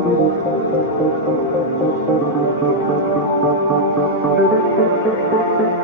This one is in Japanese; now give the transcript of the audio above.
Thank you.